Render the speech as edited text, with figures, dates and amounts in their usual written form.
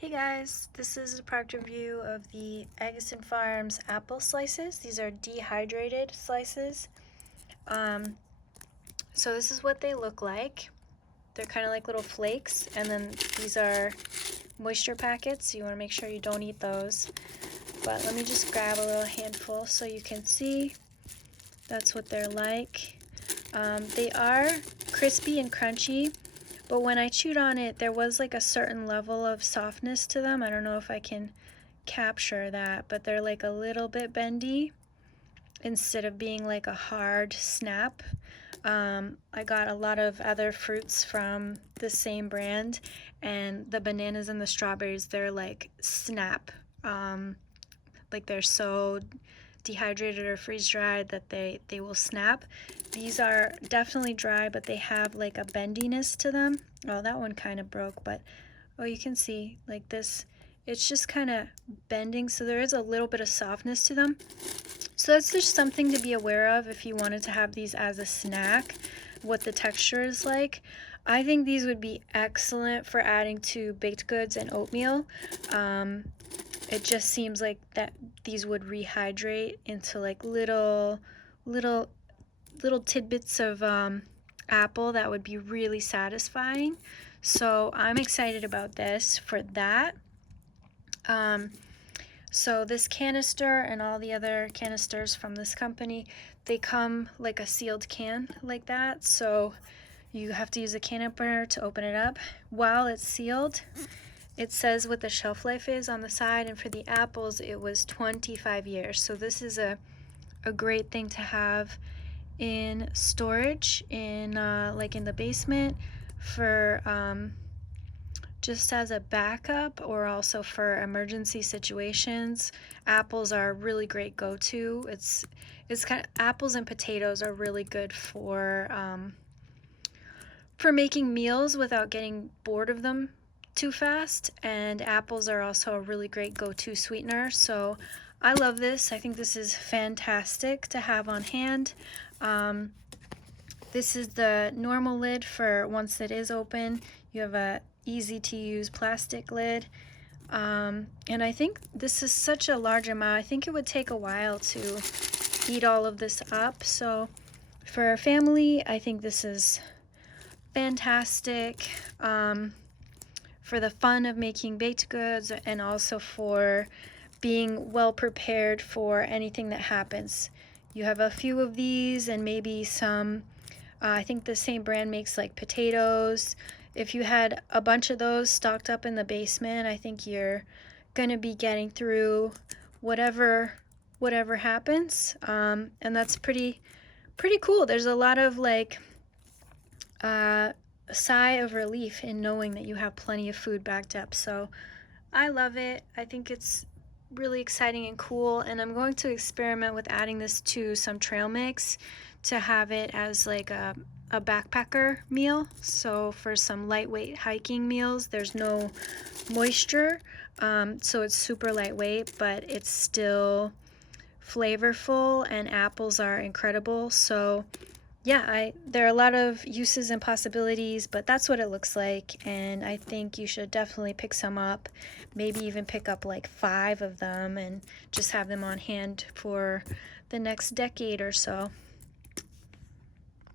Hey guys, this is a product review of the Augason Farms apple slices. These are dehydrated slices. So this is what they look like. They're kind of like little flakes, and then these are moisture packets, so you want to make sure you don't eat those. But let me just grab a little handful so you can see. That's what they're like. They are crispy and crunchy. But when I chewed on it, there was like a certain level of softness to them. I don't know if I can capture that, but they're like a little bit bendy instead of being like a hard snap. I got a lot of other fruits from the same brand, and the bananas and the strawberries, they're like snap. Like they're so dehydrated or freeze dried that they will snap. These are definitely dry, but they have like a bendiness to them. Oh, that one kind of broke, but oh, you can see like this, it's just kind of bending, so there is a little bit of softness to them. So that's just something to be aware of if you wanted to have these as a snack, what the texture is like. I think these would be excellent for adding to baked goods and oatmeal. It just seems like that these would rehydrate into like little tidbits of apple that would be really satisfying. So I'm excited about this for that. So this canister and all the other canisters from this company, they come like a sealed can like that. So you have to use a can opener to open it up. While it's sealed, it says what the shelf life is on the side, and for the apples it was 25 years. So this is a great thing to have in storage in like in the basement for just as a backup, or also for emergency situations. Apples are a really great go-to. It's kind of, apples and potatoes are really good for making meals without getting bored of them too fast, and apples are also a really great go-to sweetener. So I love this. I think this is fantastic to have on hand. This is the normal lid for once it is open. You have a easy to use plastic lid. And I think this is such a large amount. I think it would take a while to eat all of this up. So for a family, I think this is fantastic. For the fun of making baked goods, and also for being well prepared for anything that happens. You have a few of these and maybe some, I think the same brand makes like potatoes. If you had a bunch of those stocked up in the basement, I think you're gonna be getting through whatever happens. And that's pretty cool. There's a lot of like a sigh of relief in knowing that you have plenty of food backed up. So I love it. I think it's really exciting and cool, and I'm going to experiment with adding this to some trail mix to have it as like a backpacker meal. So for some lightweight hiking meals, there's no moisture, so it's super lightweight, but it's still flavorful, and apples are incredible. So yeah, there are a lot of uses and possibilities, but that's what it looks like, and I think you should definitely pick some up. Maybe even pick up like 5 of them and just have them on hand for the next decade or so.